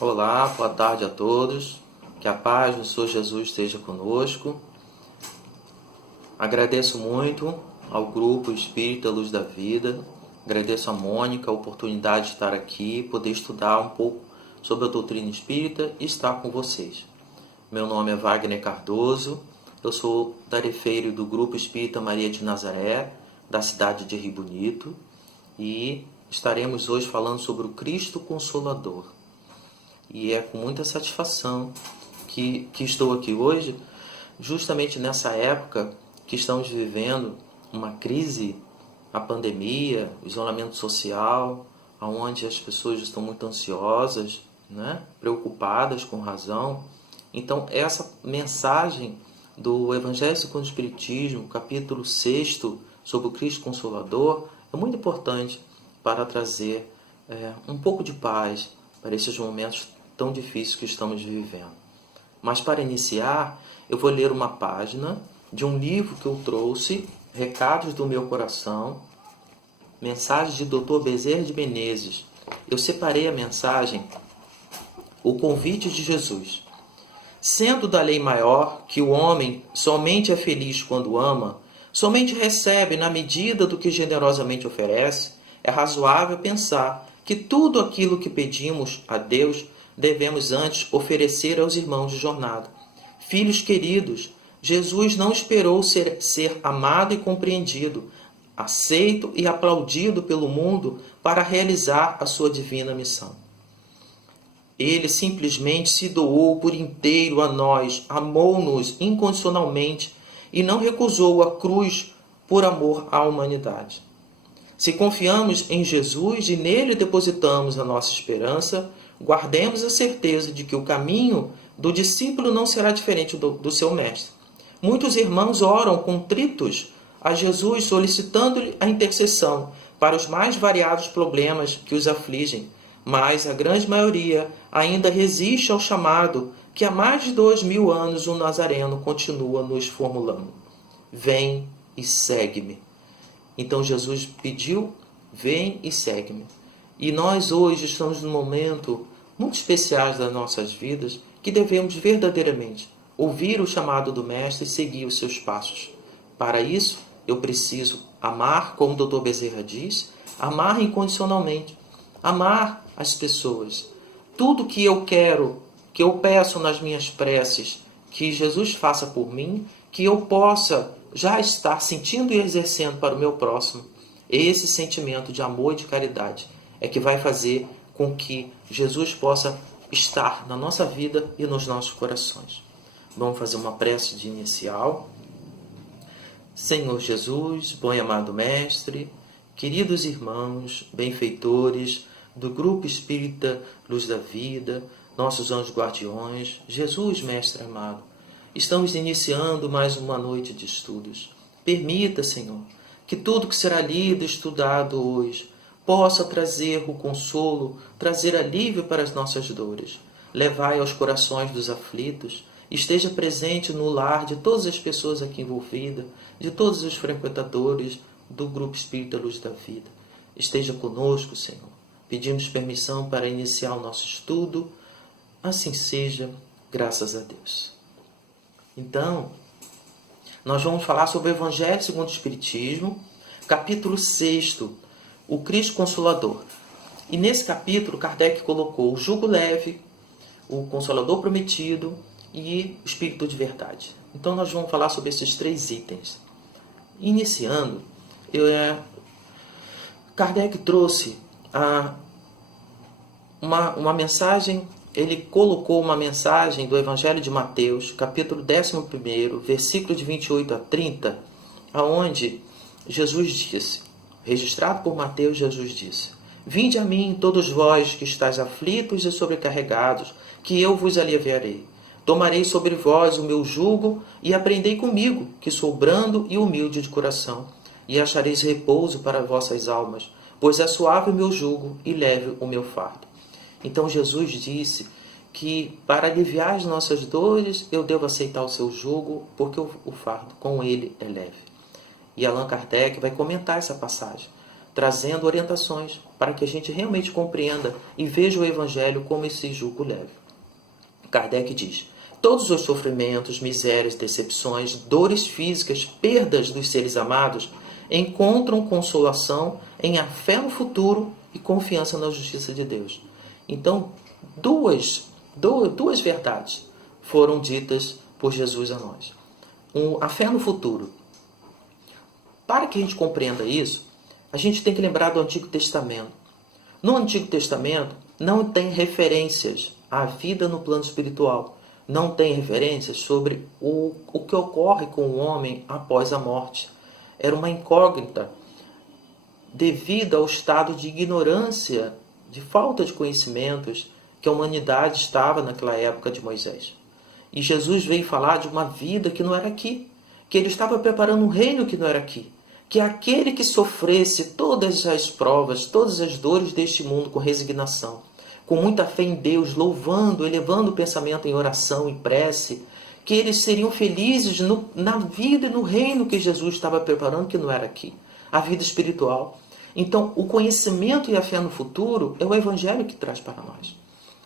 Olá, boa tarde a todos. Que a paz do Senhor Jesus esteja conosco. Agradeço muito ao Grupo Espírita Luz da Vida. Agradeço a Mônica a oportunidade de estar aqui, poder estudar um pouco sobre a doutrina espírita e estar com vocês. Meu nome é Wagner Cardoso. Eu sou tarefeiro do Grupo Espírita Maria de Nazaré, da cidade de Rio Bonito. E estaremos hoje falando sobre o Cristo Consolador. E é com muita satisfação que estou aqui hoje, justamente nessa época que estamos vivendo uma crise, a pandemia, o isolamento social, onde as pessoas estão muito ansiosas, né? Preocupadas com razão. Então, essa mensagem do Evangelho segundo o Espiritismo, capítulo 6, sobre o Cristo Consolador, é muito importante para trazer um pouco de paz para esses momentos tão difíceis que estamos vivendo. Mas para iniciar, eu vou ler uma página de um livro que eu trouxe, Recados do Meu Coração, mensagens de Dr. Bezerra de Menezes. Eu separei a mensagem, o convite de Jesus. Sendo da lei maior que o homem somente é feliz quando ama, somente recebe na medida do que generosamente oferece, é razoável pensar que tudo aquilo que pedimos a Deus devemos antes oferecer aos irmãos de jornada. Filhos queridos, Jesus não esperou ser amado e compreendido, aceito e aplaudido pelo mundo para realizar a sua divina missão. Ele simplesmente se doou por inteiro a nós, amou-nos incondicionalmente e não recusou a cruz por amor à humanidade. Se confiamos em Jesus e nele depositamos a nossa esperança, guardemos a certeza de que o caminho do discípulo não será diferente do seu mestre. Muitos irmãos oram contritos a Jesus, solicitando-lhe a intercessão para os mais variados problemas que os afligem, mas a grande maioria ainda resiste ao chamado que há mais de 2000 anos o Nazareno continua nos formulando. Vem e segue-me. Então Jesus pediu, vem e segue-me. E nós hoje estamos num momento muito especial das nossas vidas que devemos verdadeiramente ouvir o chamado do Mestre e seguir os seus passos. Para isso, eu preciso amar, como o Dr. Bezerra diz, amar incondicionalmente, amar as pessoas. Tudo que eu quero, que eu peço nas minhas preces, que Jesus faça por mim, que eu possa já estar sentindo e exercendo para o meu próximo. Esse sentimento de amor e de caridade é que vai fazer com que Jesus possa estar na nossa vida e nos nossos corações. Vamos fazer uma prece de inicial. Senhor Jesus, bom e amado Mestre, queridos irmãos, benfeitores do Grupo Espírita Luz da Vida, nossos anjos guardiões, Jesus, Mestre amado, estamos iniciando mais uma noite de estudos. Permita, Senhor, que tudo que será lido e estudado hoje possa trazer o consolo, trazer alívio para as nossas dores. Levai aos corações dos aflitos, esteja presente no lar de todas as pessoas aqui envolvidas, de todos os frequentadores do Grupo Espírita Luz da Vida. Esteja conosco, Senhor. Pedimos permissão para iniciar o nosso estudo. Assim seja, graças a Deus. Então, nós vamos falar sobre o Evangelho segundo o Espiritismo, capítulo 6, o Cristo Consolador. E nesse capítulo, Kardec colocou o jugo leve, o Consolador prometido e o Espírito de verdade. Então nós vamos falar sobre esses 3 itens. Iniciando, Kardec trouxe uma mensagem, ele colocou uma mensagem do Evangelho de Mateus, capítulo 11, versículo de 28 a 30, aonde Jesus disse, registrado por Mateus, Jesus disse: Vinde a mim, todos vós que estáis aflitos e sobrecarregados, que eu vos aliviarei. Tomarei sobre vós o meu jugo e aprendei comigo, que sou brando e humilde de coração, e achareis repouso para vossas almas, pois é suave o meu jugo e leve o meu fardo. Então Jesus disse que para aliviar as nossas dores, eu devo aceitar o seu jugo, porque o fardo com ele é leve. E Allan Kardec vai comentar essa passagem, trazendo orientações para que a gente realmente compreenda e veja o Evangelho como esse jugo leve. Kardec diz: todos os sofrimentos, misérias, decepções, dores físicas, perdas dos seres amados encontram consolação em a fé no futuro e confiança na justiça de Deus. Então, duas verdades foram ditas por Jesus a nós. A fé no futuro. Para que a gente compreenda isso, a gente tem que lembrar do Antigo Testamento. No Antigo Testamento não tem referências à vida no plano espiritual. Não tem referências sobre o que ocorre com o homem após a morte. Era uma incógnita devido ao estado de ignorância, de falta de conhecimentos que a humanidade estava naquela época de Moisés. E Jesus veio falar de uma vida que não era aqui, que ele estava preparando um reino que não era aqui, que aquele que sofresse todas as provas, todas as dores deste mundo com resignação, com muita fé em Deus, louvando, elevando o pensamento em oração e prece, que eles seriam felizes na vida e no reino que Jesus estava preparando, que não era aqui, a vida espiritual. Então, o conhecimento e a fé no futuro é o Evangelho que traz para nós.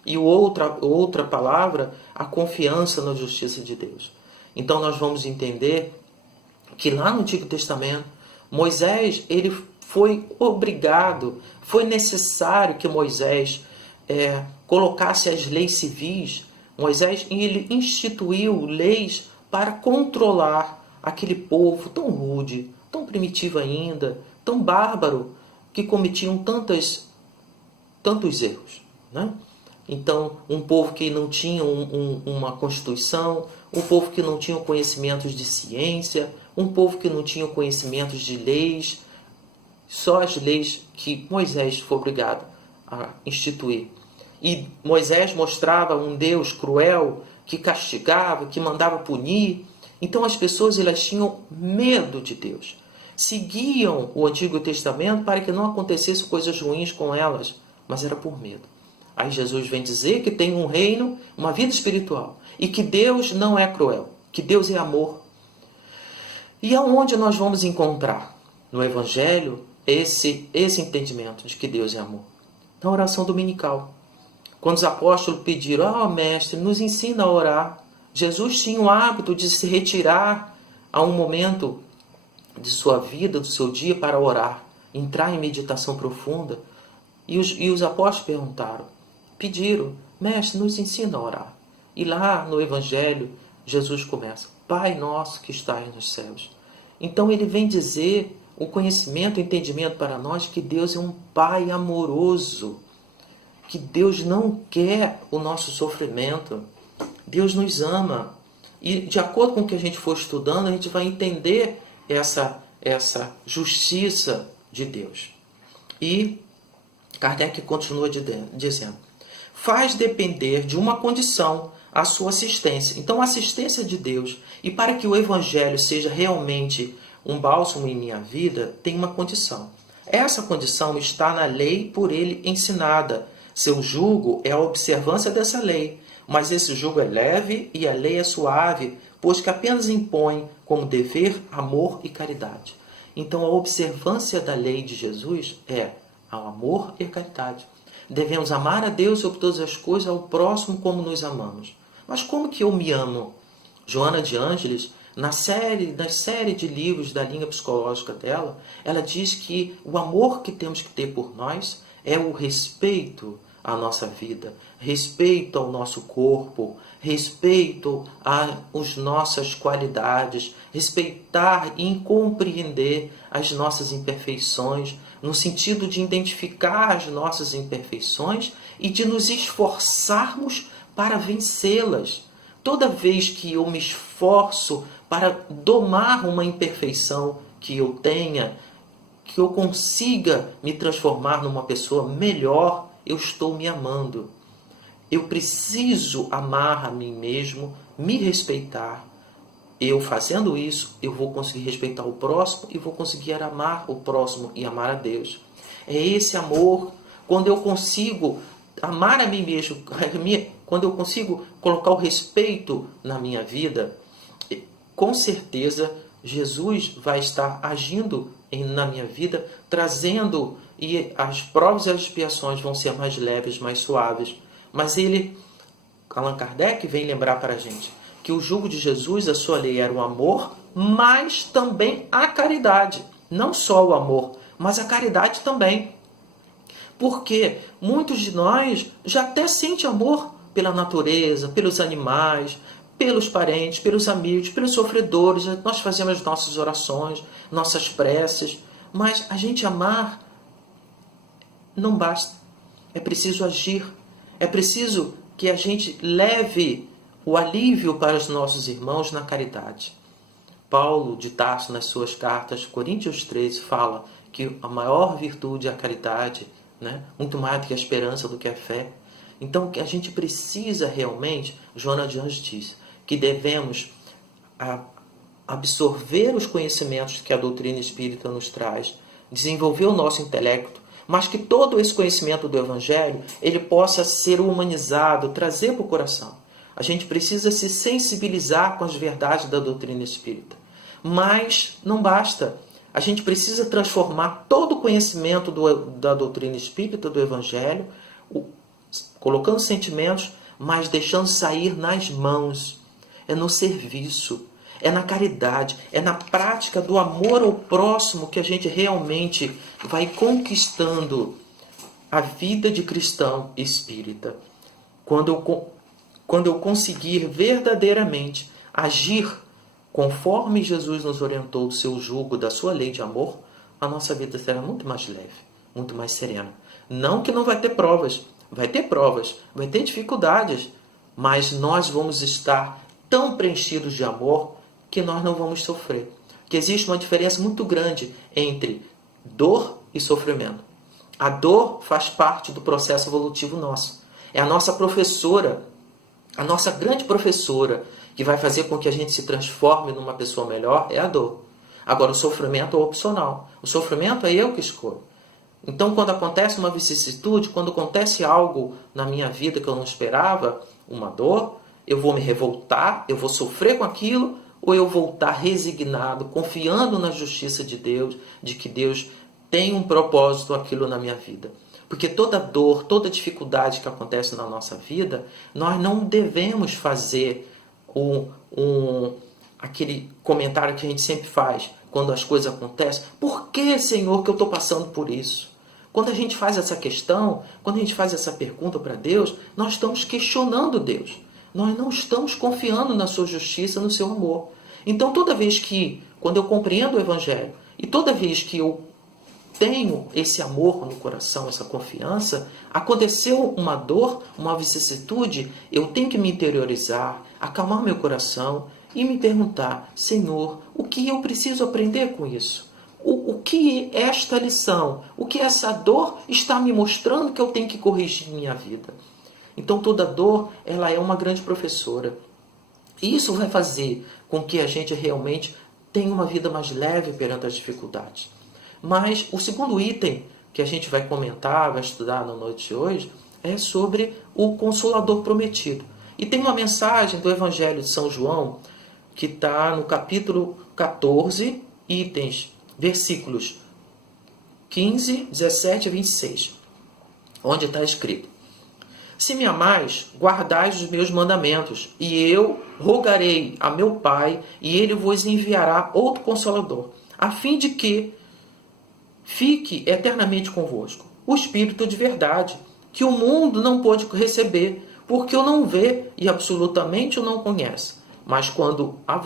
E outra palavra, a confiança na justiça de Deus. Então, nós vamos entender que lá no Antigo Testamento, Moisés, ele foi obrigado, foi necessário que Moisés colocasse as leis civis. Moisés, ele instituiu leis para controlar aquele povo tão rude, tão primitivo ainda, tão bárbaro, que cometiam tantos erros, né? Então, um povo que não tinha uma constituição, um povo que não tinha conhecimentos de ciência, um povo que não tinha conhecimentos de leis, só as leis que Moisés foi obrigado a instituir. E Moisés mostrava um Deus cruel, que castigava, que mandava punir. Então as pessoas, elas tinham medo de Deus. Seguiam o Antigo Testamento para que não acontecessem coisas ruins com elas, mas era por medo. Aí Jesus vem dizer que tem um reino, uma vida espiritual, e que Deus não é cruel, que Deus é amor. E aonde nós vamos encontrar no Evangelho esse entendimento de que Deus é amor? Na oração dominical. Quando os apóstolos pediram: mestre, nos ensina a orar. Jesus tinha o hábito de se retirar a um momento de sua vida, do seu dia, para orar, entrar em meditação profunda. E os apóstolos pediram: mestre, nos ensina a orar. E lá no Evangelho, Jesus começa: Pai nosso que estás nos céus. Então ele vem dizer o conhecimento, o entendimento para nós que Deus é um Pai amoroso, que Deus não quer o nosso sofrimento. Deus nos ama. E de acordo com o que a gente for estudando, a gente vai entender essa justiça de Deus. E Kardec continua dizendo: faz depender de uma condição a sua assistência. Então, a assistência de Deus, e para que o Evangelho seja realmente um bálsamo em minha vida, tem uma condição. Essa condição está na lei por ele ensinada. Seu jugo é a observância dessa lei, mas esse jugo é leve e a lei é suave, pois que apenas impõe como dever amor e caridade. Então, a observância da lei de Jesus é ao amor e a caridade. Devemos amar a Deus sobre todas as coisas, ao próximo como nos amamos. Mas como que eu me amo? Joana de Ângeles, na série de livros da linha psicológica dela, ela diz que o amor que temos que ter por nós é o respeito à nossa vida, respeito ao nosso corpo, respeito às nossas qualidades, respeitar e compreender as nossas imperfeições, no sentido de identificar as nossas imperfeições e de nos esforçarmos para vencê-las. Toda vez que eu me esforço para domar uma imperfeição que eu tenha, que eu consiga me transformar numa pessoa melhor, eu estou me amando. Eu preciso amar a mim mesmo, me respeitar. Eu fazendo isso, eu vou conseguir respeitar o próximo e vou conseguir amar o próximo e amar a Deus. É esse amor, quando eu consigo amar a mim mesmo, quando eu consigo colocar o respeito na minha vida, com certeza Jesus vai estar agindo na minha vida, trazendo, e as provas e as expiações vão ser mais leves, mais suaves. Mas Allan Kardec vem lembrar para a gente que o jugo de Jesus, a sua lei era o amor, mas também a caridade. Não só o amor, mas a caridade também. Porque muitos de nós já até sentem amor pela natureza, pelos animais, pelos parentes, pelos amigos, pelos sofredores. Nós fazemos nossas orações, nossas preces, mas a gente amar não basta. É preciso agir. É preciso que a gente leve o alívio para os nossos irmãos na caridade. Paulo de Tarso, nas suas cartas, Coríntios 13, fala que a maior virtude é a caridade, né? Muito mais do que a esperança, do que a fé. Então, que a gente precisa realmente, Joana de Anjos diz, que devemos absorver os conhecimentos que a doutrina espírita nos traz, desenvolver o nosso intelecto, mas que todo esse conhecimento do Evangelho ele possa ser humanizado, trazer para o coração. A gente precisa se sensibilizar com as verdades da doutrina espírita. Mas não basta. A gente precisa transformar todo o conhecimento da doutrina espírita, do Evangelho, colocando sentimentos, mas deixando sair nas mãos. É no serviço, é na caridade, é na prática do amor ao próximo que a gente realmente vai conquistando a vida de cristão espírita. Quando eu conseguir verdadeiramente agir conforme Jesus nos orientou do seu jugo, da sua lei de amor, a nossa vida será muito mais leve, muito mais serena. Não que não vai ter provas, vai ter dificuldades, mas nós vamos estar tão preenchidos de amor que nós não vamos sofrer. Que existe uma diferença muito grande entre dor e sofrimento. A dor faz parte do processo evolutivo nosso. É a nossa professora, a nossa grande professora, que vai fazer com que a gente se transforme numa pessoa melhor, é a dor. Agora, o sofrimento é opcional. O sofrimento é eu que escolho. Então, quando acontece uma vicissitude, quando acontece algo na minha vida que eu não esperava, uma dor, eu vou me revoltar, eu vou sofrer com aquilo, ou eu vou estar resignado, confiando na justiça de Deus, de que Deus tem um propósito aquilo na minha vida. Porque toda dor, toda dificuldade que acontece na nossa vida, nós não devemos fazer aquele comentário que a gente sempre faz quando as coisas acontecem. Por que, Senhor, que eu estou passando por isso? Quando a gente faz essa questão, quando a gente faz essa pergunta para Deus, nós estamos questionando Deus. Nós não estamos confiando na sua justiça, no seu amor. Então, toda vez que, quando eu compreendo o Evangelho, e toda vez que eu tenho esse amor no coração, essa confiança, aconteceu uma dor, uma vicissitude, eu tenho que me interiorizar, acalmar meu coração e me perguntar, Senhor, o que eu preciso aprender com isso? O que esta lição, o que essa dor está me mostrando que eu tenho que corrigir em minha vida? Então toda dor, ela é uma grande professora. E isso vai fazer com que a gente realmente tenha uma vida mais leve perante as dificuldades. Mas o segundo item que a gente vai comentar, vai estudar na noite de hoje, é sobre o Consolador Prometido. E tem uma mensagem do Evangelho de São João, que está no capítulo 14, versículos 15, 17 e 26, onde está escrito: Se me amais, guardais os meus mandamentos, e eu rogarei a meu Pai, e ele vos enviará outro Consolador, a fim de que fique eternamente convosco, o Espírito de verdade, que o mundo não pôde receber, porque o não vê e absolutamente o não conhece. Mas quanto a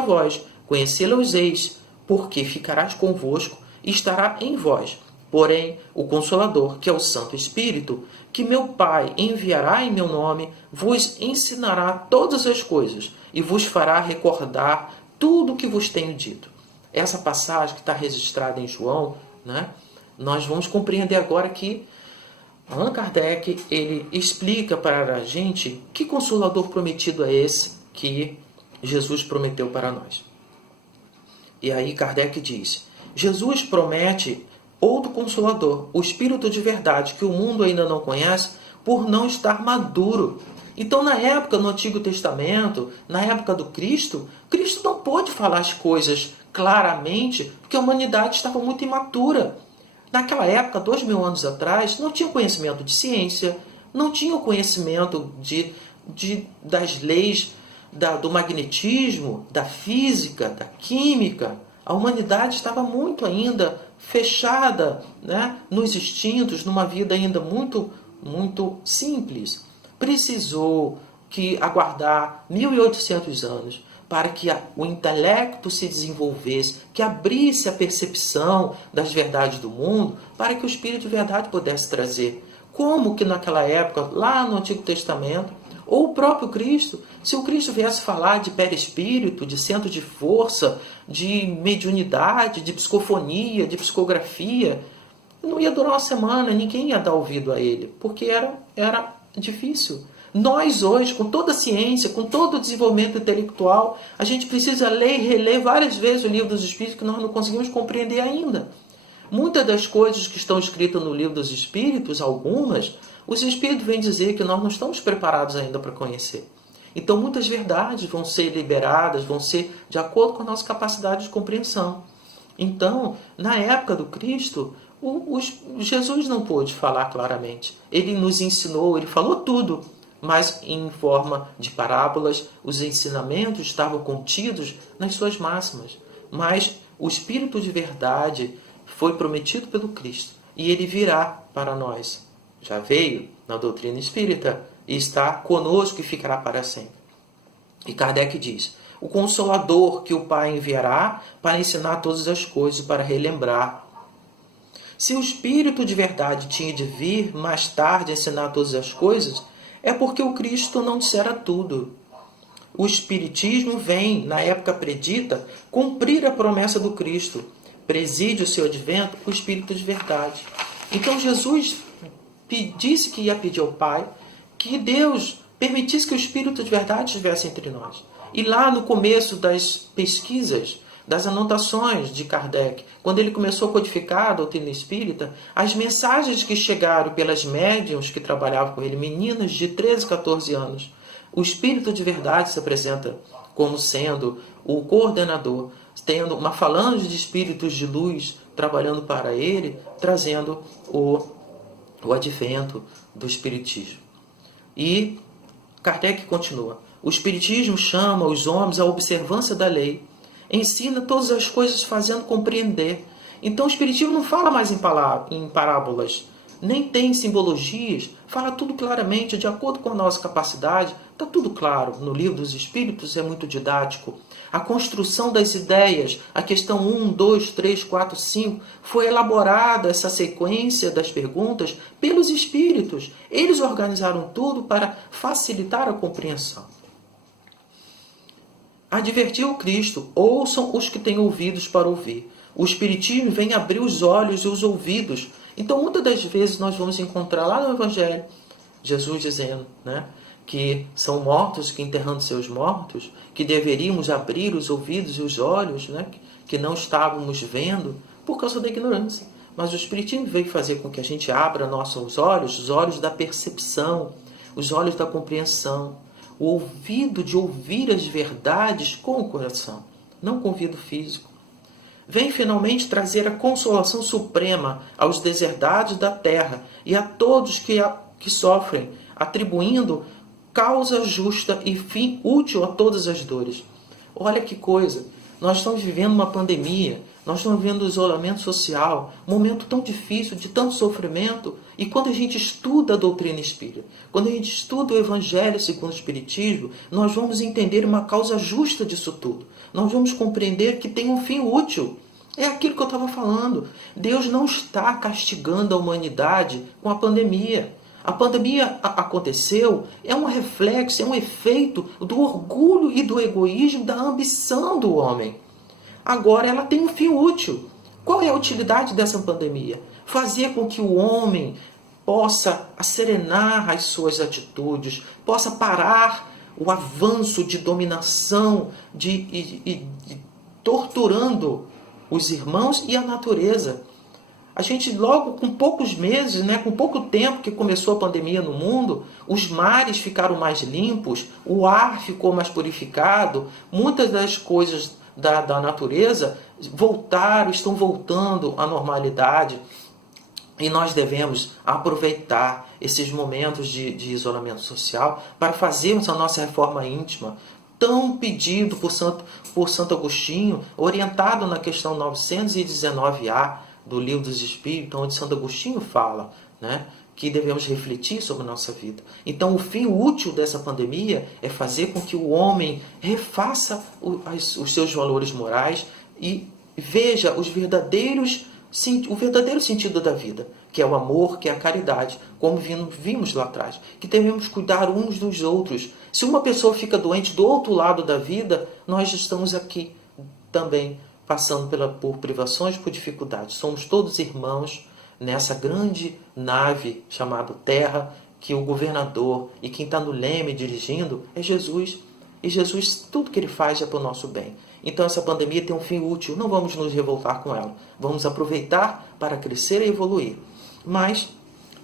vós, conhecê-los-eis, porque ficarás convosco e estará em vós. Porém, o Consolador, que é o Santo Espírito, que meu Pai enviará em meu nome, vos ensinará todas as coisas e vos fará recordar tudo o que vos tenho dito. Essa passagem que está registrada em João, né, nós vamos compreender agora que Allan Kardec ele explica para a gente que Consolador prometido é esse que Jesus prometeu para nós. E aí Kardec diz: Jesus promete outro Consolador, o Espírito de verdade, que o mundo ainda não conhece por não estar maduro. Então, na época, no Antigo Testamento, na época do Cristo, Cristo não pôde falar as coisas claramente, porque a humanidade estava muito imatura. Naquela época, 2000 anos atrás, não tinha conhecimento de ciência, não tinha conhecimento das leis do magnetismo, da física, da química. A humanidade estava muito ainda fechada, né, nos instintos, numa vida ainda muito simples. Precisou aguardar 1800 anos para que o intelecto se desenvolvesse, que abrisse a percepção das verdades do mundo, para que o Espírito de verdade pudesse trazer. Como que naquela época, lá no Antigo Testamento, ou o próprio Cristo, se o Cristo viesse falar de perispírito, de centro de força, de mediunidade, de psicofonia, de psicografia, não ia durar uma semana, ninguém ia dar ouvido a ele, porque era difícil. Nós hoje, com toda a ciência, com todo o desenvolvimento intelectual, a gente precisa ler e reler várias vezes o Livro dos Espíritos que nós não conseguimos compreender ainda. Muitas das coisas que estão escritas no Livro dos Espíritos, algumas, os Espíritos vêm dizer que nós não estamos preparados ainda para conhecer. Então muitas verdades vão ser liberadas, vão ser de acordo com a nossa capacidade de compreensão. Então, na época do Cristo, Jesus não pôde falar claramente. Ele nos ensinou, ele falou tudo, mas em forma de parábolas, os ensinamentos estavam contidos nas suas máximas. Mas o Espírito de verdade foi prometido pelo Cristo e ele virá para nós. Já veio na doutrina espírita e está conosco e ficará para sempre. E Kardec diz: o Consolador que o Pai enviará para ensinar todas as coisas, para relembrar. Se o Espírito de verdade tinha de vir mais tarde ensinar todas as coisas, é porque o Cristo não dissera tudo. O Espiritismo vem, na época predita, cumprir a promessa do Cristo. Preside o seu advento o Espírito de verdade. Então Jesus disse que ia pedir ao Pai que Deus permitisse que o Espírito de verdade estivesse entre nós. E lá no começo das pesquisas, das anotações de Kardec, quando ele começou a codificar a doutrina espírita, as mensagens que chegaram pelas médiuns que trabalhavam com ele, meninas de 13, 14 anos, o Espírito de verdade se apresenta como sendo o coordenador, tendo uma falange de espíritos de luz trabalhando para ele, trazendo o advento do Espiritismo. E Kardec continua: o Espiritismo chama os homens à observância da lei, ensina todas as coisas fazendo compreender. Então o Espiritismo não fala mais em parábolas, nem tem simbologias, fala tudo claramente, de acordo com a nossa capacidade. Está tudo claro. No Livro dos Espíritos é muito didático. A construção das ideias, a questão 1, 2, 3, 4, 5, foi elaborada essa sequência das perguntas pelos Espíritos. Eles organizaram tudo para facilitar a compreensão. Advertiu o Cristo: ouçam os que têm ouvidos para ouvir. O Espiritismo vem abrir os olhos e os ouvidos. Então, muitas das vezes, nós vamos encontrar lá no Evangelho Jesus dizendo, né, que são mortos que enterrando seus mortos, que deveríamos abrir os ouvidos e os olhos, né, que não estávamos vendo por causa da ignorância. Mas o Espiritismo veio fazer com que a gente abra nossos olhos, os olhos da percepção, os olhos da compreensão, o ouvido de ouvir as verdades com o coração, não com o ouvido físico. Vem finalmente trazer a consolação suprema aos deserdados da terra e a todos que sofrem, atribuindo causa justa e fim útil a todas as dores. Olha que coisa! Nós estamos vivendo uma pandemia, nós estamos vivendo isolamento social, um momento tão difícil, de tanto sofrimento, e quando a gente estuda a doutrina espírita, quando a gente estuda o Evangelho segundo o Espiritismo, nós vamos entender uma causa justa disso tudo. Nós vamos compreender que tem um fim útil. É aquilo que eu estava falando. Deus não está castigando a humanidade com a pandemia. A pandemia aconteceu, é um reflexo, é um efeito do orgulho e do egoísmo, da ambição do homem. Agora ela tem um fim útil. Qual é a utilidade dessa pandemia? Fazer com que o homem possa acerenar as suas atitudes, possa parar o avanço de dominação, de torturando os irmãos e a natureza. A gente logo com poucos meses, né, com pouco tempo que começou a pandemia no mundo, os mares ficaram mais limpos, o ar ficou mais purificado, muitas das coisas da natureza estão voltando à normalidade. E nós devemos aproveitar esses momentos de isolamento social para fazermos a nossa reforma íntima, tão pedido por Santo Agostinho, orientado na questão 919A do Livro dos Espíritos, onde Santo Agostinho fala, né, que devemos refletir sobre a nossa vida. Então, o fim útil dessa pandemia é fazer com que o homem refaça os seus valores morais e veja o verdadeiro sentido da vida, que é o amor, que é a caridade, como vimos lá atrás, que devemos cuidar uns dos outros. Se uma pessoa fica doente do outro lado da vida, nós estamos aqui também passando por privações, por dificuldades. Somos todos irmãos nessa grande nave chamada Terra, que o governador e quem está no leme dirigindo é Jesus. E Jesus, tudo que ele faz é para o nosso bem. Então essa pandemia tem um fim útil, não vamos nos revoltar com ela. Vamos aproveitar para crescer e evoluir. Mas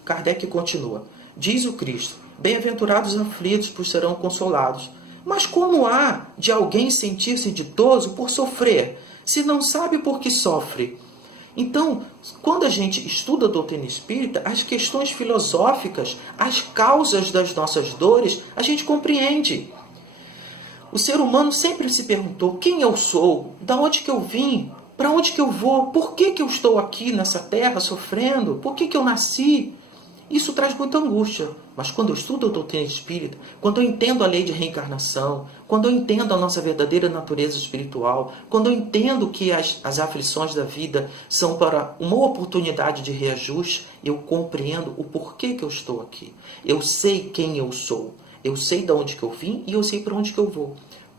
Kardec continua. Diz o Cristo, bem-aventurados os aflitos, pois serão consolados. Mas como há de alguém sentir-se ditoso por sofrer, se não sabe por que sofre? Então, quando a gente estuda a doutrina espírita, as questões filosóficas, as causas das nossas dores, a gente compreende. O ser humano sempre se perguntou quem eu sou, da onde que eu vim, para onde que eu vou, por que que eu estou aqui nessa terra sofrendo, por que que eu nasci. Isso traz muita angústia. Mas quando eu estudo a doutrina espírita, quando eu entendo a lei de reencarnação, quando eu entendo a nossa verdadeira natureza espiritual, quando eu entendo que as aflições da vida são para uma oportunidade de reajuste, eu compreendo o porquê que eu estou aqui. Eu sei quem eu sou. Eu sei de onde que eu vim e eu sei para onde que eu vou.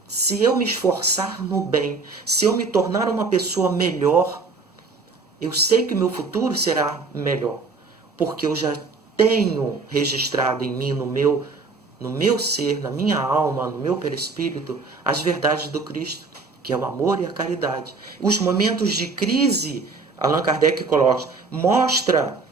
Se eu me esforçar no bem, se eu me tornar uma pessoa melhor, eu sei que o meu futuro será melhor. Porque eu já tenho registrado em mim, no meu ser, na minha alma, no meu perispírito, as verdades do Cristo, que é o amor e a caridade. Os momentos de crise, Allan Kardec coloca, mostra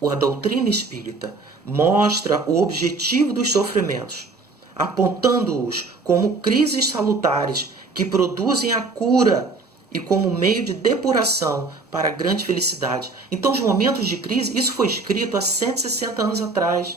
a doutrina espírita, mostra o objetivo dos sofrimentos, apontando-os como crises salutares que produzem a cura e como meio de depuração para a grande felicidade. Então, os momentos de crise, isso foi escrito há 160 anos atrás,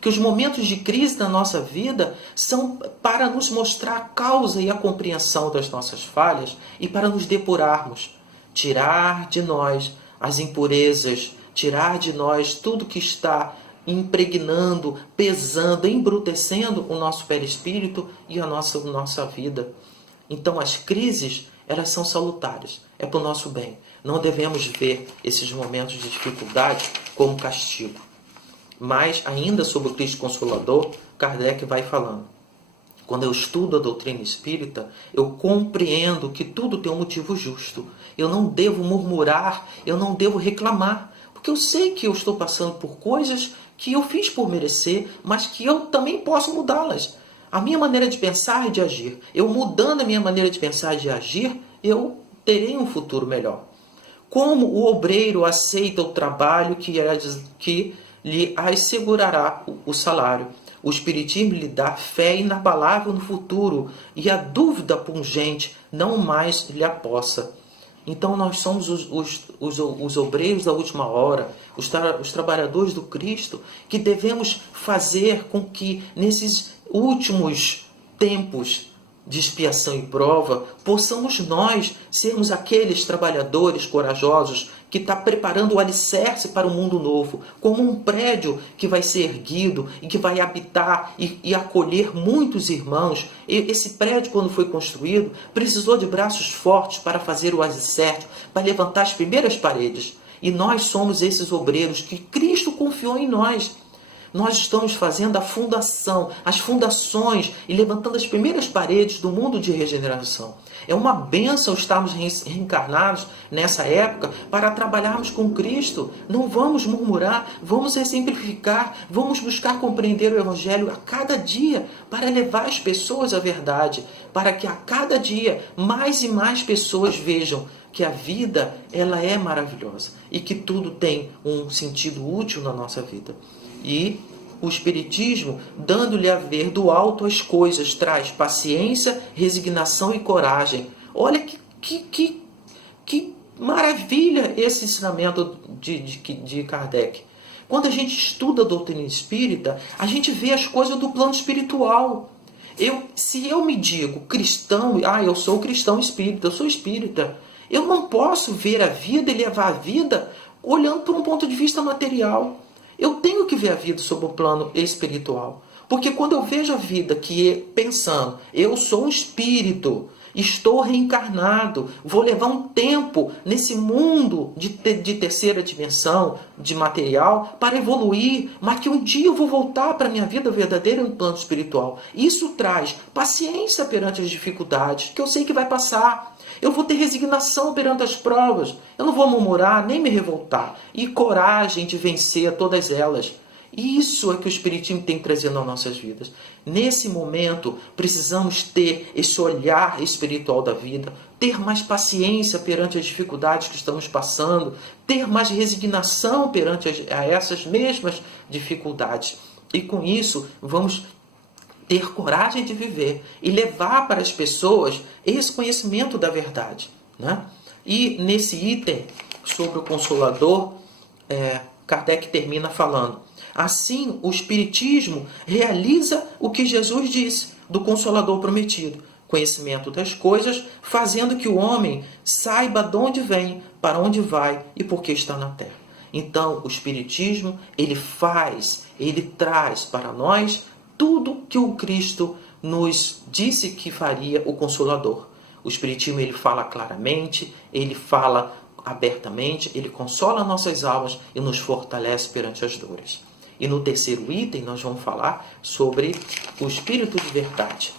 que os momentos de crise da nossa vida são para nos mostrar a causa e a compreensão das nossas falhas e para nos depurarmos, tirar de nós as impurezas, tirar de nós tudo que está impregnando, pesando, embrutecendo o nosso perispírito e a nossa vida. Então as crises, elas são salutares, é para o nosso bem. Não devemos ver esses momentos de dificuldade como castigo. Mas, ainda sobre o Cristo Consolador, Kardec vai falando. Quando eu estudo a doutrina espírita, eu compreendo que tudo tem um motivo justo. Eu não devo murmurar, eu não devo reclamar, porque eu sei que eu estou passando por coisas que eu fiz por merecer, mas que eu também posso mudá-las. A minha maneira de pensar e de agir. Eu mudando a minha maneira de pensar e de agir, eu terei um futuro melhor. Como o obreiro aceita o trabalho que lhe assegurará o salário. O Espiritismo lhe dá fé inabalável no futuro e a dúvida pungente não mais lhe apossa. Então nós somos os obreiros da última hora, os trabalhadores do Cristo, que devemos fazer com que nesses últimos tempos de expiação e prova, possamos nós sermos aqueles trabalhadores corajosos que está preparando o alicerce para um mundo novo, como um prédio que vai ser erguido e que vai habitar e acolher muitos irmãos. Esse prédio, quando foi construído, precisou de braços fortes para fazer o alicerce, para levantar as primeiras paredes. E nós somos esses obreiros que Cristo confiou em nós. Nós estamos fazendo a fundação, as fundações e levantando as primeiras paredes do mundo de regeneração. É uma bênção estarmos reencarnados nessa época para trabalharmos com Cristo. Não vamos murmurar, vamos exemplificar, vamos buscar compreender o Evangelho a cada dia para levar as pessoas à verdade, para que a cada dia mais e mais pessoas vejam que a vida ela é maravilhosa e que tudo tem um sentido útil na nossa vida. E o Espiritismo, dando-lhe a ver do alto as coisas, traz paciência, resignação e coragem. Olha que maravilha esse ensinamento de Kardec. Quando a gente estuda a doutrina espírita, a gente vê as coisas do plano espiritual. Se eu me digo cristão, eu sou cristão espírita, eu sou espírita, eu não posso ver a vida e levar a vida olhando por um ponto de vista material. Eu tenho que ver a vida sob o plano espiritual. Porque quando eu vejo a vida pensando, eu sou um espírito, estou reencarnado, vou levar um tempo nesse mundo de terceira dimensão, de material, para evoluir, mas que um dia eu vou voltar para a minha vida verdadeira no plano espiritual. Isso traz paciência perante as dificuldades, que eu sei que vai passar. Eu vou ter resignação perante as provas. Eu não vou murmurar, nem me revoltar. E coragem de vencer todas elas. Isso é que o Espiritismo tem trazido nas nossas vidas. Nesse momento, precisamos ter esse olhar espiritual da vida, ter mais paciência perante as dificuldades que estamos passando, ter mais resignação perante essas mesmas dificuldades. E com isso, vamos ter coragem de viver e levar para as pessoas esse conhecimento da verdade, né? E nesse item sobre o Consolador, Kardec termina falando: assim, o Espiritismo realiza o que Jesus disse do Consolador prometido, conhecimento das coisas, fazendo que o homem saiba de onde vem, para onde vai e por que está na Terra. Então, o Espiritismo, ele traz para nós tudo que o Cristo nos disse que faria o Consolador. O Espiritismo, ele fala claramente, ele fala abertamente, ele consola nossas almas e nos fortalece perante as dores. E no terceiro item nós vamos falar sobre o Espírito de Verdade,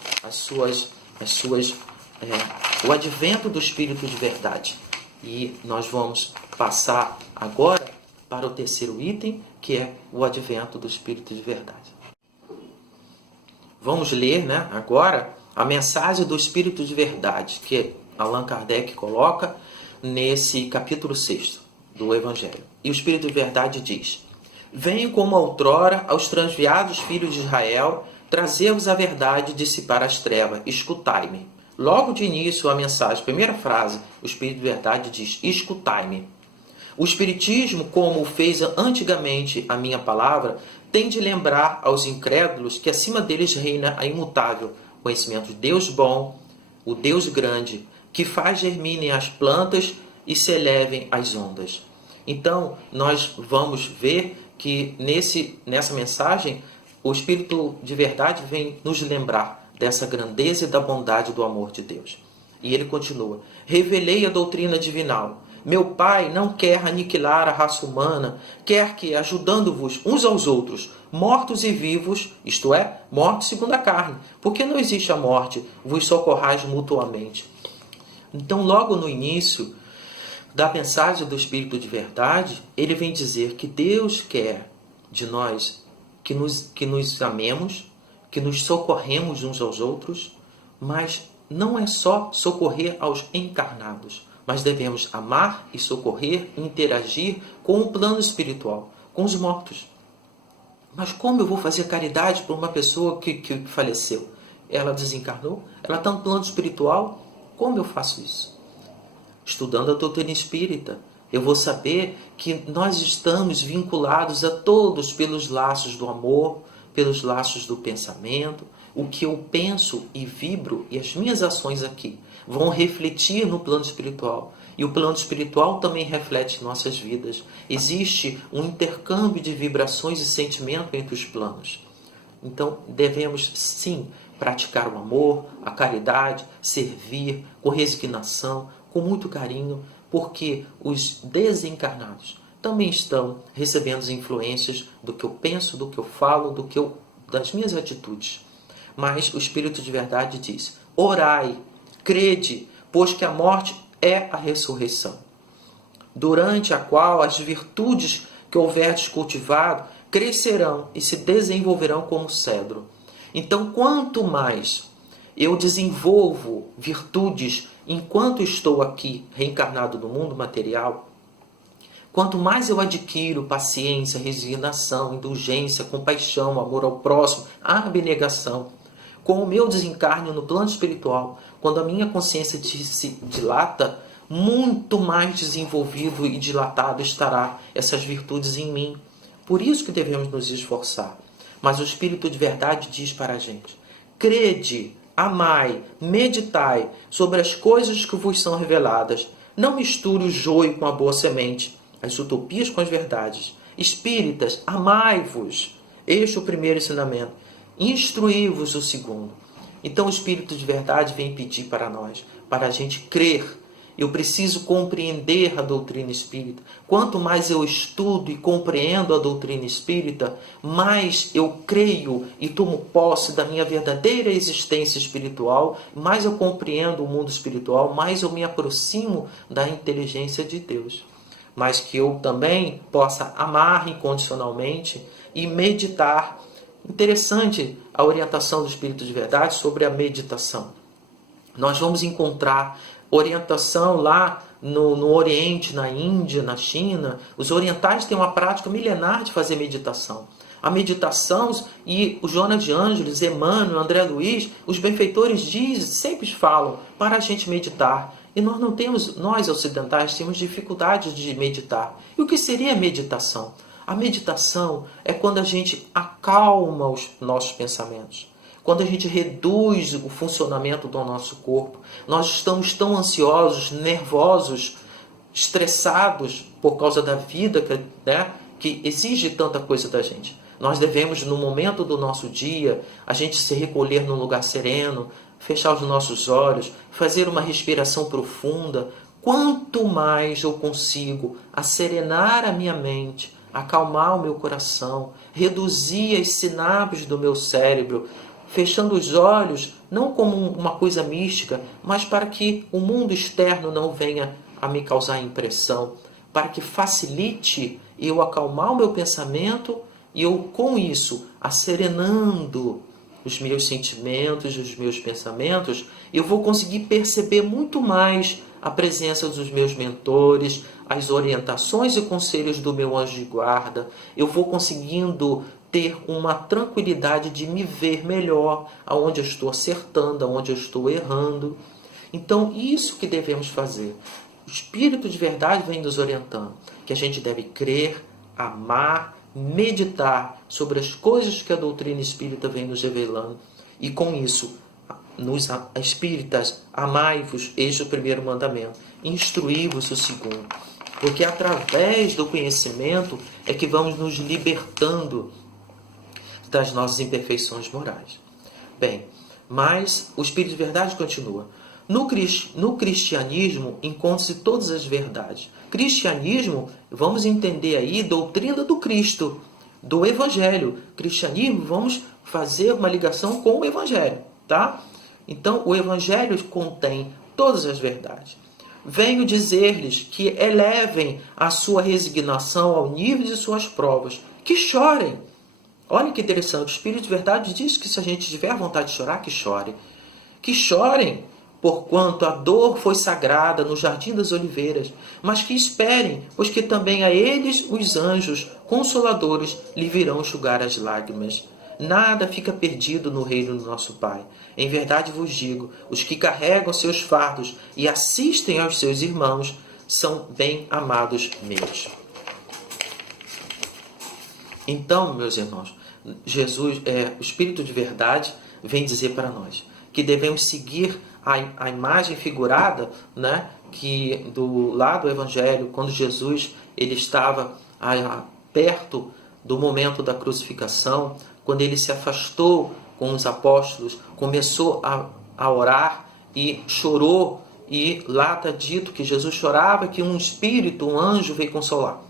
o advento do Espírito de Verdade. E nós vamos passar agora para o terceiro item, que é o advento do Espírito de Verdade. Vamos ler, agora a mensagem do Espírito de Verdade, que Allan Kardec coloca nesse capítulo 6 do Evangelho. E o Espírito de Verdade diz: venho como outrora aos transviados filhos de Israel, trazer-vos a verdade e dissipar as trevas, escutai-me. Logo de início a mensagem, primeira frase, o Espírito de Verdade diz: escutai-me. O Espiritismo, como fez antigamente a minha palavra, tem de lembrar aos incrédulos que acima deles reina a imutável conhecimento de Deus bom, o Deus grande, que faz germinem as plantas e se elevem as ondas. Então, nós vamos ver que nessa mensagem, o Espírito de Verdade vem nos lembrar dessa grandeza e da bondade do amor de Deus. E ele continua: revelei a doutrina divinal. Meu Pai não quer aniquilar a raça humana, quer que, ajudando-vos uns aos outros, mortos e vivos, isto é, mortos segundo a carne, porque não existe a morte, vos socorrais mutuamente. Então, logo no início da mensagem do Espírito de Verdade, ele vem dizer que Deus quer de nós que nos amemos, que nos socorremos uns aos outros, mas não é só socorrer aos encarnados, mas devemos amar e socorrer, interagir com o plano espiritual, com os mortos. Mas como eu vou fazer caridade por uma pessoa que faleceu? Ela desencarnou? Ela está no plano espiritual? Como eu faço isso? Estudando a doutrina espírita, eu vou saber que nós estamos vinculados a todos pelos laços do amor, pelos laços do pensamento. O que eu penso e vibro e as minhas ações aqui vão refletir no plano espiritual. E o plano espiritual também reflete nossas vidas. Existe um intercâmbio de vibrações e sentimento entre os planos. Então, devemos, sim, praticar o amor, a caridade, servir com resignação, com muito carinho, porque os desencarnados também estão recebendo as influências do que eu penso, do que eu falo, das minhas atitudes. Mas o Espírito de verdade diz: orai, crede, pois que a morte é a ressurreição, durante a qual as virtudes que houverdes cultivado crescerão e se desenvolverão como cedro. Então, quanto mais eu desenvolvo virtudes enquanto estou aqui reencarnado no mundo material, quanto mais eu adquiro paciência, resignação, indulgência, compaixão, amor ao próximo, abnegação, com o meu desencarne no plano espiritual, quando a minha consciência se dilata, muito mais desenvolvido e dilatado estará essas virtudes em mim. Por isso que devemos nos esforçar. Mas o Espírito de verdade diz para a gente: crede, amai, meditai sobre as coisas que vos são reveladas. Não misture o joio com a boa semente, as utopias com as verdades. Espíritas, amai-vos. Este é o primeiro ensinamento. Instruí-vos o segundo. Então o Espírito de verdade vem pedir para nós, para a gente crer. Eu preciso compreender a doutrina espírita. Quanto mais eu estudo e compreendo a doutrina espírita, mais eu creio e tomo posse da minha verdadeira existência espiritual, mais eu compreendo o mundo espiritual, mais eu me aproximo da inteligência de Deus. Mas que eu também possa amar incondicionalmente e meditar. Interessante a orientação do Espírito de verdade sobre a meditação. Nós vamos encontrar orientação lá no Oriente, na Índia, na China. Os orientais têm uma prática milenar de fazer meditação. A meditação, e o Joana de Ângeles, Emmanuel, André Luiz, os benfeitores sempre falam para a gente meditar. E nós não temos, nós ocidentais temos dificuldade de meditar. E o que seria meditação? A meditação é quando a gente acalma os nossos pensamentos. Quando a gente reduz o funcionamento do nosso corpo. Nós estamos tão ansiosos, nervosos, estressados por causa da vida, que exige tanta coisa da gente. Nós devemos, no momento do nosso dia, a gente se recolher num lugar sereno, fechar os nossos olhos, fazer uma respiração profunda. Quanto mais eu consigo acerenar a minha mente, acalmar o meu coração, reduzir as sinapses do meu cérebro, fechando os olhos, não como uma coisa mística, mas para que o mundo externo não venha a me causar impressão, para que facilite eu acalmar o meu pensamento e eu, com isso, acerenando os meus sentimentos, os meus pensamentos, eu vou conseguir perceber muito mais a presença dos meus mentores, as orientações e conselhos do meu anjo de guarda. Eu vou conseguindo ter uma tranquilidade de me ver melhor, aonde eu estou acertando, aonde eu estou errando. Então, isso que devemos fazer. O Espírito de verdade vem nos orientando, que a gente deve crer, amar, meditar sobre as coisas que a doutrina espírita vem nos revelando. E com isso, nos espíritas, amai-vos, este é o primeiro mandamento. Instruí-vos o segundo. Porque através do conhecimento é que vamos nos libertando das nossas imperfeições morais. Bem, mas o Espírito de verdade continua. No cristianismo encontram-se todas as verdades. Cristianismo, vamos entender aí, doutrina do Cristo, do Evangelho. Cristianismo, vamos fazer uma ligação com o Evangelho, tá? Então, o Evangelho contém todas as verdades. Venho dizer-lhes que elevem a sua resignação ao nível de suas provas, que chorem. Olha que interessante, o Espírito de verdade diz que se a gente tiver vontade de chorar, que chore. Que chorem, porquanto a dor foi sagrada no jardim das oliveiras, mas que esperem, pois que também a eles os anjos consoladores lhe virão enxugar as lágrimas. Nada fica perdido no reino do nosso Pai. Em verdade vos digo, os que carregam seus fardos e assistem aos seus irmãos são bem amados meus. Então, meus irmãos, Jesus, o Espírito de verdade, vem dizer para nós que devemos seguir a imagem figurada, que do lado do Evangelho, quando Jesus ele estava perto do momento da crucificação, quando ele se afastou com os apóstolos, começou a orar e chorou, e lá está dito que Jesus chorava, que um espírito, um anjo veio consolar.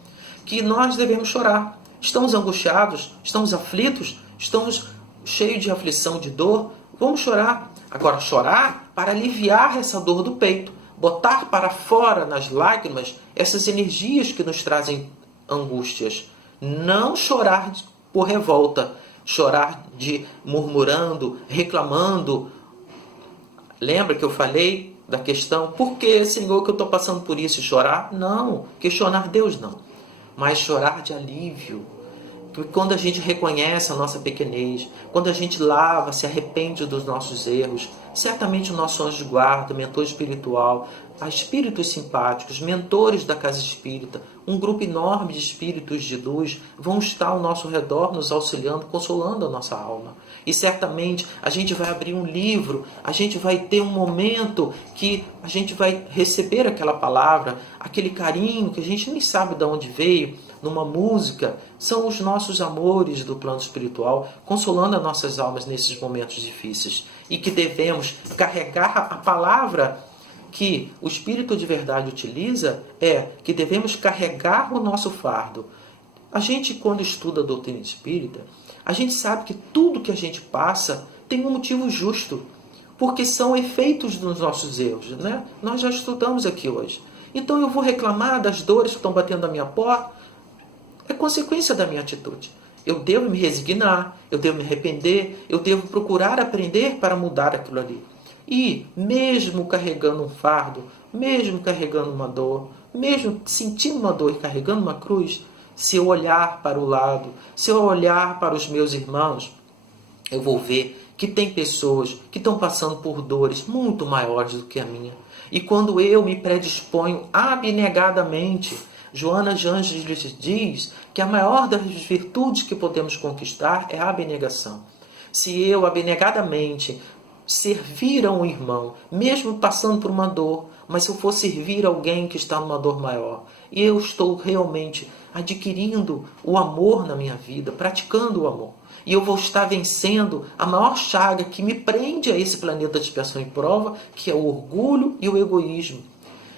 que nós devemos chorar. Estamos angustiados, estamos aflitos, estamos cheios de aflição, de dor, vamos chorar. Agora, chorar para aliviar essa dor do peito, botar para fora nas lágrimas essas energias que nos trazem angústias. Não chorar por revolta, chorar de murmurando, reclamando. Lembra que eu falei da questão, por que, Senhor, que eu estou passando por isso? Chorar? Não, questionar Deus não, mas chorar de alívio. Porque quando a gente reconhece a nossa pequenez, quando a gente lava, se arrepende dos nossos erros, certamente o nosso anjo de guarda, mentor espiritual, espíritos simpáticos, mentores da casa espírita, um grupo enorme de espíritos de luz vão estar ao nosso redor, nos auxiliando, consolando a nossa alma. E certamente a gente vai abrir um livro, a gente vai ter um momento que a gente vai receber aquela palavra, aquele carinho que a gente nem sabe de onde veio, numa música, são os nossos amores do plano espiritual, consolando as nossas almas nesses momentos difíceis. E que devemos carregar a palavra que o Espírito de verdade utiliza, que devemos carregar o nosso fardo. A gente, quando estuda a doutrina espírita, a gente sabe que tudo que a gente passa tem um motivo justo, porque são efeitos dos nossos erros, né? Nós já estudamos aqui hoje. Então eu vou reclamar das dores que estão batendo na minha porta, é consequência da minha atitude. Eu devo me resignar, eu devo me arrepender, eu devo procurar aprender para mudar aquilo ali. E mesmo carregando um fardo, mesmo carregando uma dor, mesmo sentindo uma dor e carregando uma cruz, se eu olhar para o lado, se eu olhar para os meus irmãos, eu vou ver que tem pessoas que estão passando por dores muito maiores do que a minha. E quando eu me predisponho abnegadamente, Joana de Ângeles diz que a maior das virtudes que podemos conquistar é a abnegação. Se eu abnegadamente servir a um irmão, mesmo passando por uma dor, mas se eu for servir alguém que está numa dor maior, e eu estou realmente adquirindo o amor na minha vida, praticando o amor, e eu vou estar vencendo a maior chaga que me prende a esse planeta de expiação e prova, que é o orgulho e o egoísmo.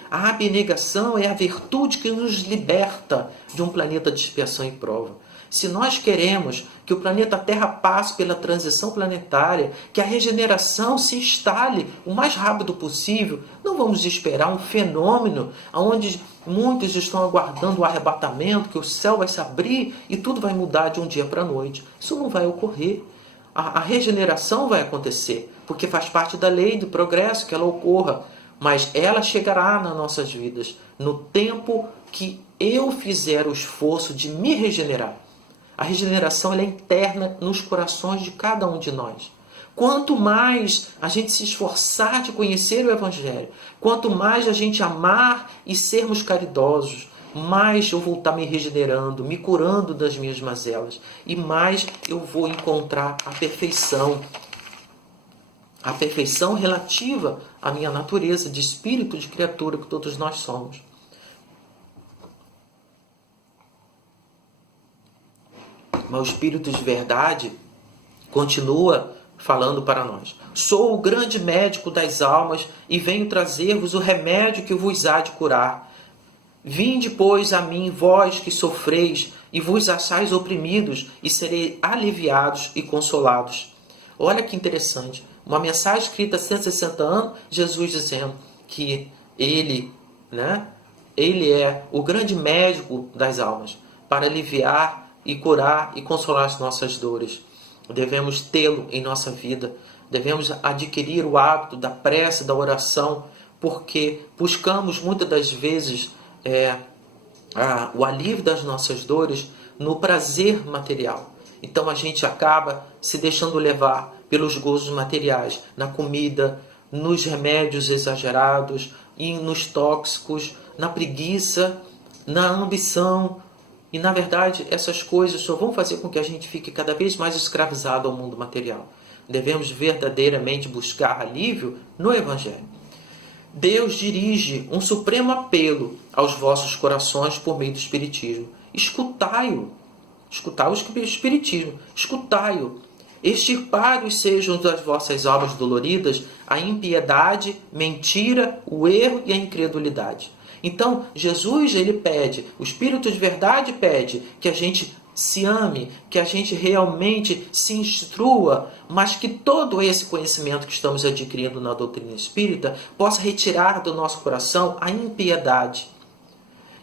A abnegação é a virtude que nos liberta de um planeta de expiação e prova. Se nós queremos que o planeta Terra passe pela transição planetária, que a regeneração se instale o mais rápido possível, não vamos esperar um fenômeno onde muitos estão aguardando o arrebatamento, que o céu vai se abrir e tudo vai mudar de um dia para a noite. Isso não vai ocorrer. A regeneração vai acontecer, porque faz parte da lei do progresso que ela ocorra. Mas ela chegará nas nossas vidas no tempo que eu fizer o esforço de me regenerar. A regeneração ela é interna nos corações de cada um de nós. Quanto mais a gente se esforçar de conhecer o Evangelho, quanto mais a gente amar e sermos caridosos, mais eu vou estar me regenerando, me curando das minhas mazelas. E mais eu vou encontrar a perfeição relativa à minha natureza de espírito, de criatura que todos nós somos. Mas o Espírito de verdade continua falando para nós. Sou o grande médico das almas e venho trazer-vos o remédio que vos há de curar. Vinde, pois, a mim, vós que sofreis e vos achais oprimidos, e serei aliviados e consolados. Olha que interessante. Uma mensagem escrita há 160 anos, Jesus dizendo que Ele é o grande médico das almas, para aliviar e curar e consolar as nossas dores. Devemos tê-lo em nossa vida. Devemos adquirir o hábito da prece, da oração, porque buscamos muitas das vezes o alívio das nossas dores no prazer material. Então a gente acaba se deixando levar pelos gozos materiais, na comida, nos remédios exagerados, e nos tóxicos, na preguiça, na ambição. E na verdade essas coisas só vão fazer com que a gente fique cada vez mais escravizado ao mundo material. Devemos verdadeiramente buscar alívio no Evangelho. Deus dirige um supremo apelo aos vossos corações por meio do Espiritismo. Escutai-o. Escutai o Espiritismo. Escutai-o. Extirpai-os sejam das vossas almas doloridas a impiedade, mentira, o erro e a incredulidade. Então, Jesus, ele pede, o Espírito de verdade pede que a gente se ame, que a gente realmente se instrua, mas que todo esse conhecimento que estamos adquirindo na doutrina espírita possa retirar do nosso coração a impiedade.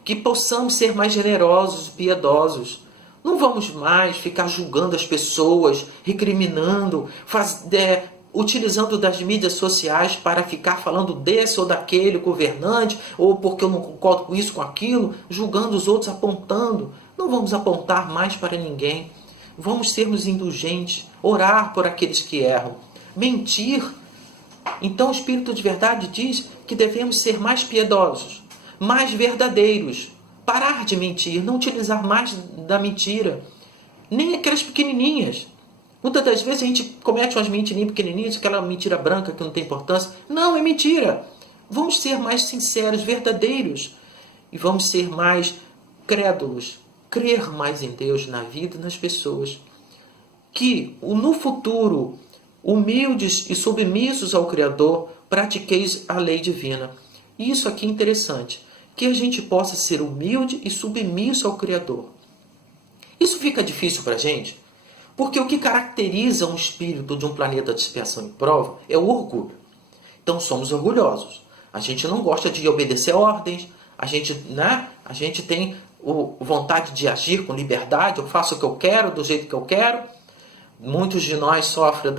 Que possamos ser mais generosos e piedosos. Não vamos mais ficar julgando as pessoas, recriminando, utilizando das mídias sociais para ficar falando desse ou daquele governante, ou porque eu não concordo com isso, com aquilo, julgando os outros, apontando. Não vamos apontar mais para ninguém. Vamos sermos indulgentes, orar por aqueles que erram. Mentir. Então o Espírito de verdade diz que devemos ser mais piedosos, mais verdadeiros. Parar de mentir, não utilizar mais da mentira. Nem aquelas pequenininhas. Muitas das vezes a gente comete umas mentirinhas pequenininhas, aquela mentira branca que não tem importância. Não, é mentira. Vamos ser mais sinceros, verdadeiros. E vamos ser mais crédulos. Crer mais em Deus, na vida e nas pessoas. Que no futuro, humildes e submissos ao Criador, pratiqueis a lei divina. E isso aqui é interessante. Que a gente possa ser humilde e submisso ao Criador. Isso fica difícil para a gente, porque o que caracteriza um espírito de um planeta de expiação e prova é o orgulho. Então somos orgulhosos. A gente não gosta de obedecer ordens, a gente tem vontade de agir com liberdade, eu faço o que eu quero, do jeito que eu quero. Muitos de nós sofrem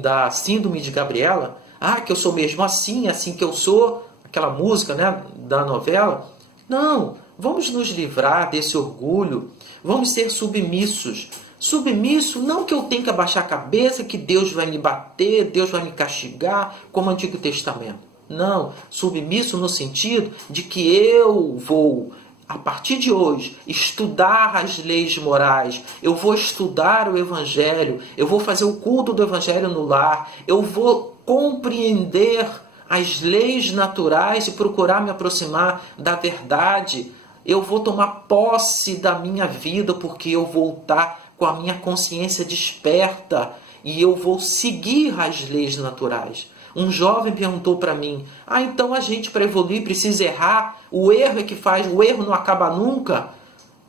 da síndrome de Gabriela, que eu sou mesmo assim, assim que eu sou, aquela música, da novela. Não, vamos nos livrar desse orgulho, vamos ser submissos. Submisso, não que eu tenha que abaixar a cabeça, que Deus vai me bater, Deus vai me castigar, como o Antigo Testamento. Não, submisso no sentido de que eu vou, a partir de hoje, estudar as leis morais, eu vou estudar o Evangelho, eu vou fazer o culto do Evangelho no lar, eu vou compreender as leis naturais e procurar me aproximar da verdade. Eu vou tomar posse da minha vida porque eu vou estar com a minha consciência desperta e eu vou seguir as leis naturais. Um jovem perguntou para mim, então a gente para evoluir precisa errar? O erro é que faz, o erro não acaba nunca?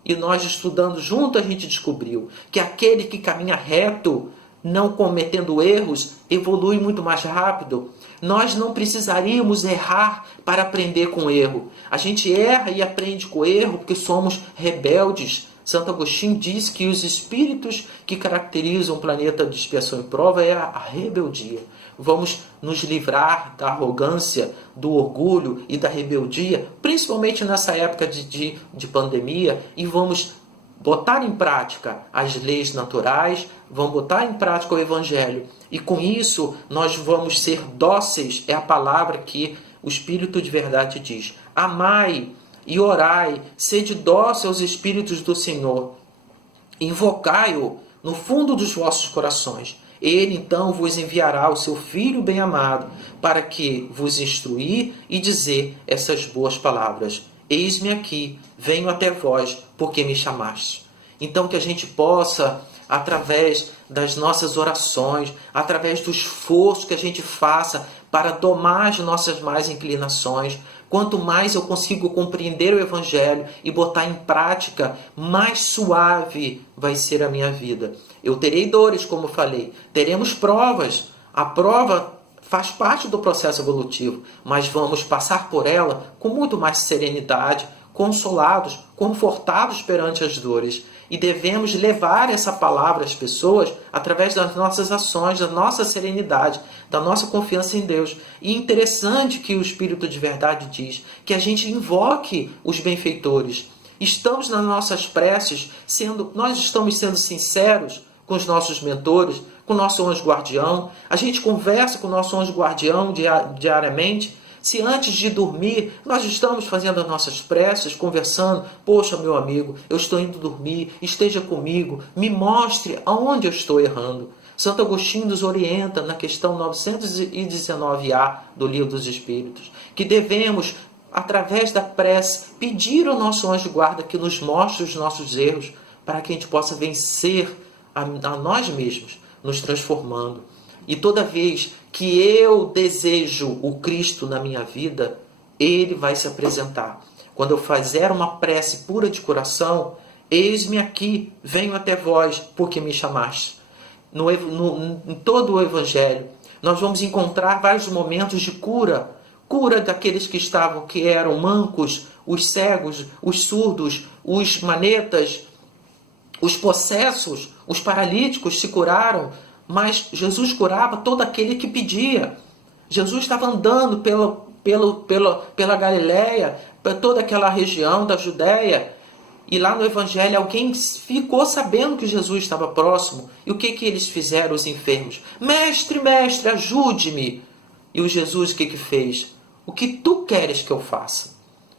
E nós estudando junto a gente descobriu que aquele que caminha reto, não cometendo erros, evolui muito mais rápido. Nós não precisaríamos errar para aprender com o erro. A gente erra e aprende com o erro porque somos rebeldes. Santo Agostinho diz que os espíritos que caracterizam o planeta de expiação e prova é a rebeldia. Vamos nos livrar da arrogância, do orgulho e da rebeldia, principalmente nessa época de pandemia, e vamos botar em prática as leis naturais, vamos botar em prática o Evangelho. E com isso nós vamos ser dóceis, é a palavra que o Espírito de verdade diz. Amai e orai, sede dócil aos Espíritos do Senhor. Invocai-o no fundo dos vossos corações. Ele então vos enviará o seu Filho bem-amado, para que vos instruir e dizer essas boas palavras. Eis-me aqui, venho até vós, porque me chamaste. Então que a gente possa, através das nossas orações, através do esforço que a gente faça para domar as nossas más inclinações, quanto mais eu consigo compreender o Evangelho e botar em prática, mais suave vai ser a minha vida. Eu terei dores, como eu falei, teremos provas. A prova faz parte do processo evolutivo, mas vamos passar por ela com muito mais serenidade, consolados, confortados perante as dores. E devemos levar essa palavra às pessoas através das nossas ações, da nossa serenidade, da nossa confiança em Deus. E interessante que o Espírito de verdade diz que a gente invoque os benfeitores. Estamos nas nossas preces, nós estamos sendo sinceros com os nossos mentores, com o nosso anjo guardião. A gente conversa com o nosso anjo guardião diariamente. Se antes de dormir nós estamos fazendo as nossas preces, conversando, poxa meu amigo, eu estou indo dormir, esteja comigo, me mostre aonde eu estou errando. Santo Agostinho nos orienta na questão 919A do Livro dos Espíritos, que devemos, através da prece, pedir ao nosso anjo guarda que nos mostre os nossos erros, para que a gente possa vencer a nós mesmos, nos transformando. E toda vez que eu desejo o Cristo na minha vida, Ele vai se apresentar. Quando eu fizer uma prece pura de coração, eis-me aqui, venho até vós, porque me chamaste. Em todo o Evangelho, nós vamos encontrar vários momentos de cura. Cura daqueles que eram mancos, os cegos, os surdos, os manetas, os possessos, os paralíticos se curaram, mas Jesus curava todo aquele que pedia. Jesus estava andando pela Galileia, por toda aquela região da Judéia, e lá no Evangelho alguém ficou sabendo que Jesus estava próximo. E o que eles fizeram, os enfermos? Mestre, mestre, ajude-me! E o Jesus o que fez? O que tu queres que eu faça?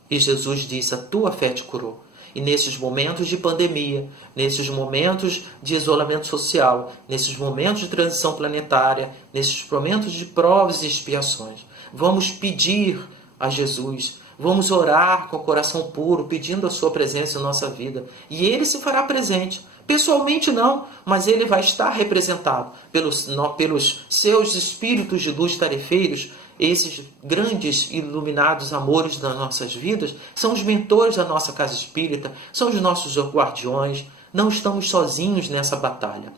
E Jesus disse, a tua fé te curou. E nesses momentos de pandemia, nesses momentos de isolamento social, nesses momentos de transição planetária, nesses momentos de provas e expiações, vamos pedir a Jesus, vamos orar com o coração puro, pedindo a sua presença em nossa vida. E Ele se fará presente. Pessoalmente não, mas Ele vai estar representado pelos seus espíritos de luz tarefeiros. Esses grandes iluminados amores das nossas vidas são os mentores da nossa casa espírita, são os nossos guardiões. Não estamos sozinhos nessa batalha.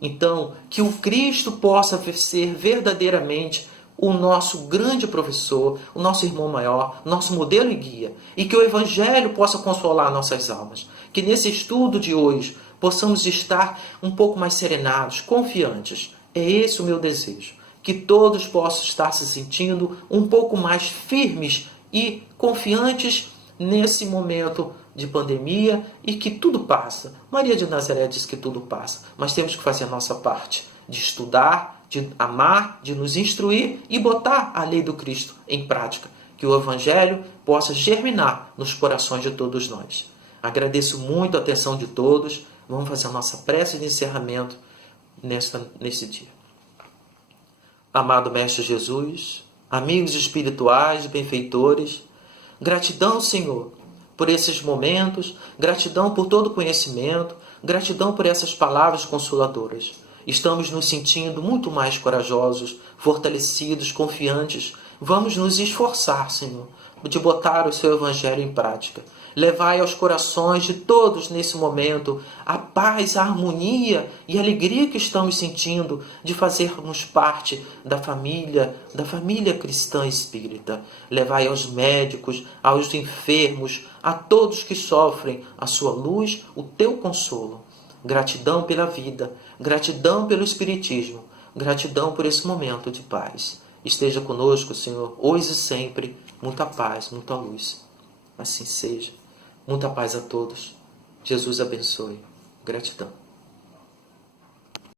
Então, que o Cristo possa ser verdadeiramente o nosso grande professor, o nosso irmão maior, nosso modelo e guia, e que o Evangelho possa consolar nossas almas. Que nesse estudo de hoje possamos estar um pouco mais serenados, confiantes. É esse o meu desejo. Que todos possam estar se sentindo um pouco mais firmes e confiantes nesse momento de pandemia e que tudo passa. Maria de Nazaré diz que tudo passa, mas temos que fazer a nossa parte de estudar, de amar, de nos instruir e botar a lei do Cristo em prática. Que o Evangelho possa germinar nos corações de todos nós. Agradeço muito a atenção de todos. Vamos fazer a nossa prece de encerramento nesse dia. Amado Mestre Jesus, amigos espirituais e benfeitores, gratidão, Senhor, por esses momentos, gratidão por todo o conhecimento, gratidão por essas palavras consoladoras. Estamos nos sentindo muito mais corajosos, fortalecidos, confiantes. Vamos nos esforçar, Senhor, de botar o Seu Evangelho em prática. Levai aos corações de todos nesse momento a paz, a harmonia e a alegria que estamos sentindo de fazermos parte da família cristã espírita. Levai aos médicos, aos enfermos, a todos que sofrem a sua luz, o teu consolo. Gratidão pela vida, gratidão pelo Espiritismo, gratidão por esse momento de paz. Esteja conosco, Senhor, hoje e sempre. Muita paz, muita luz. Assim seja. Muita paz a todos. Jesus abençoe. Gratidão.